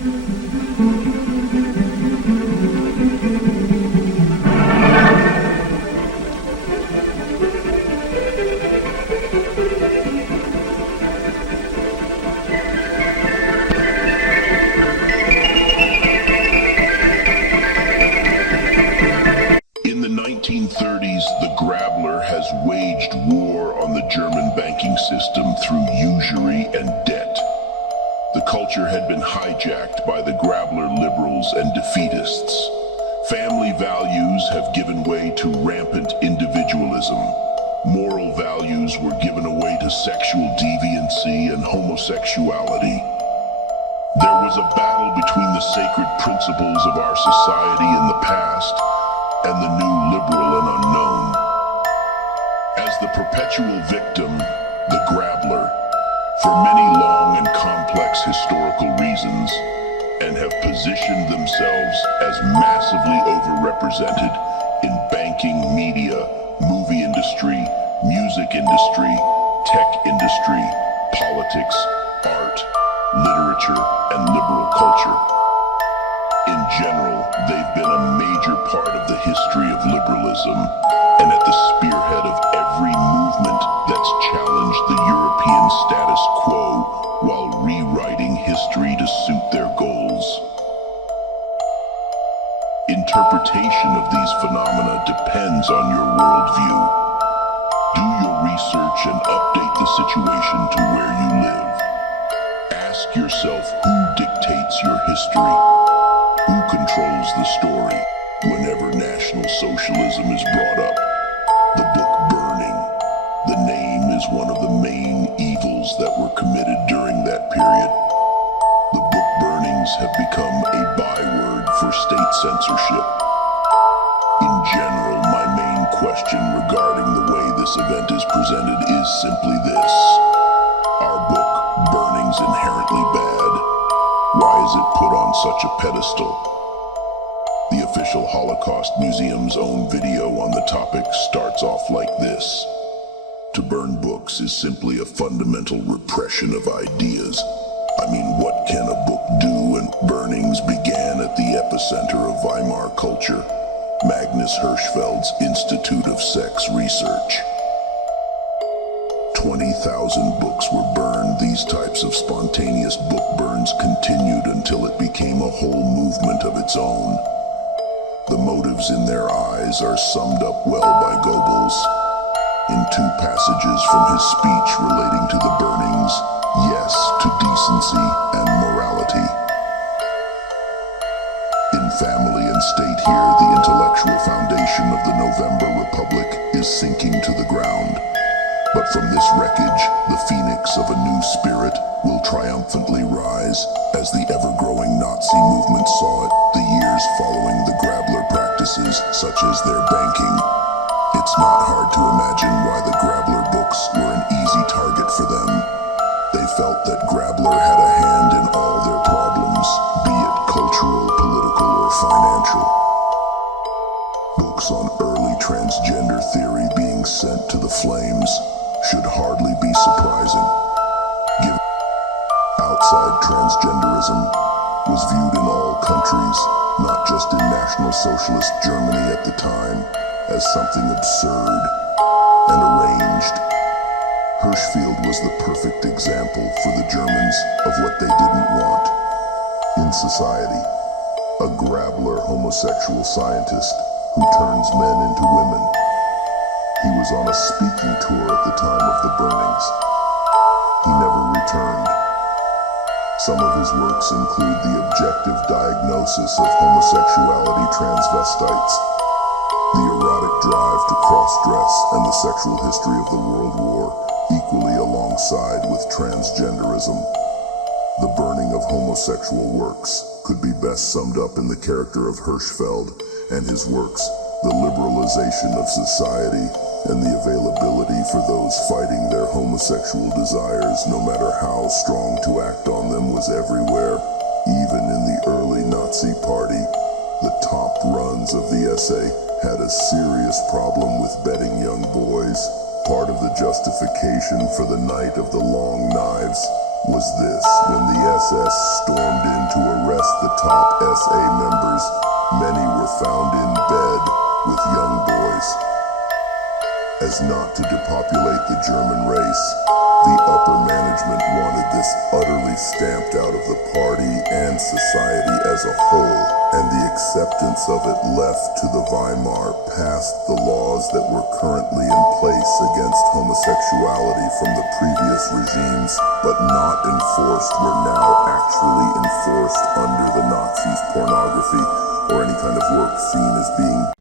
In the 1930s, the Grabler has waged war on the German banking system through usury and debt. The culture had been hijacked by the Grabler liberals and defeatists. Family values have given way to rampant individualism. Moral values were given away to sexual deviancy and homosexuality. There was a battle between the sacred principles of our society in the past and the new liberal and unknown. As the perpetual victim, the Grabler, for many long and complex historical reasons, and have positioned themselves as massively overrepresented in banking, media, movie industry, music industry, tech industry, politics, art, literature, and liberal culture. In general, they've been a major part of the history of liberalism and at the spearhead of every movement that's challenged the European status quo while rewriting history to suit their goals. Interpretation of these phenomena depends on your worldview. Do your research and update the situation to where you live. Ask yourself who dictates your history. Who controls the story? Whenever National Socialism is brought up, the book burning. The name is one of the main evils that were committed during that period. The book burnings have become a byword for state censorship. In general, my main question regarding the way this event is presented is simply this. Are book burnings inherently bad? Why is it put on such a pedestal? The official Holocaust Museum's own video on the topic starts off like this. To burn books is simply a fundamental repression of ideas. I mean, what can a book do? And burnings began at the epicenter of Weimar culture, Magnus Hirschfeld's Institute of Sex Research. 20,000 books were burned. These types of spontaneous book burns continued until it became a whole movement of its own. The motives in their eyes are summed up well by Goebbels in two passages from his speech relating to the burnings, Yes to Decency and Morality. In Family and State here, the intellectual foundation of the November Republic is sinking to the ground. But from this wreckage, the phoenix of a new spirit will triumphantly rise, as the ever-growing Nazi movement saw it the years following the Grabler practices, such as their banking. It's not hard to imagine why the Grabler books were an easy target for them. They felt that Grabler had a hand in all their problems, be it cultural, political, or financial. Books on early transgender theory being sent to the flames should hardly be surprising, given outside transgenderism was viewed in all countries, not just in National Socialist Germany at the time, as something absurd and arranged. Hirschfeld was the perfect example for the Germans of what they didn't want in society. A Grabler homosexual scientist who turns men into women. He was on a speaking tour at the time of the burnings. He never returned. Some of his works include the objective diagnosis of homosexuality transvestites, the erotic drive to cross-dress, and the sexual history of the World War, equally alongside with transgenderism. The burning of homosexual works could be best summed up in the character of Hirschfeld and his works, the liberalization of society, and the availability for those fighting their homosexual desires, no matter how strong to act on them, was everywhere. Even in the early Nazi Party, the top runs of the SA had a serious problem with betting young boys. Part of the justification for the Night of the Long Knives was this: when the SS stormed in to arrest top SA members, many were found in bed with young boys. As not to depopulate the German race, the upper management wanted this utterly stamped out of the party and society as a whole, and the acceptance of it left to the Weimar passed the laws that were currently in place against homosexuality from the previous regimes, but not enforced, were now actually enforced under the Nazis' pornography or any kind of work seen as being